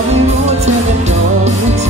Tell me more, tell me more, tell.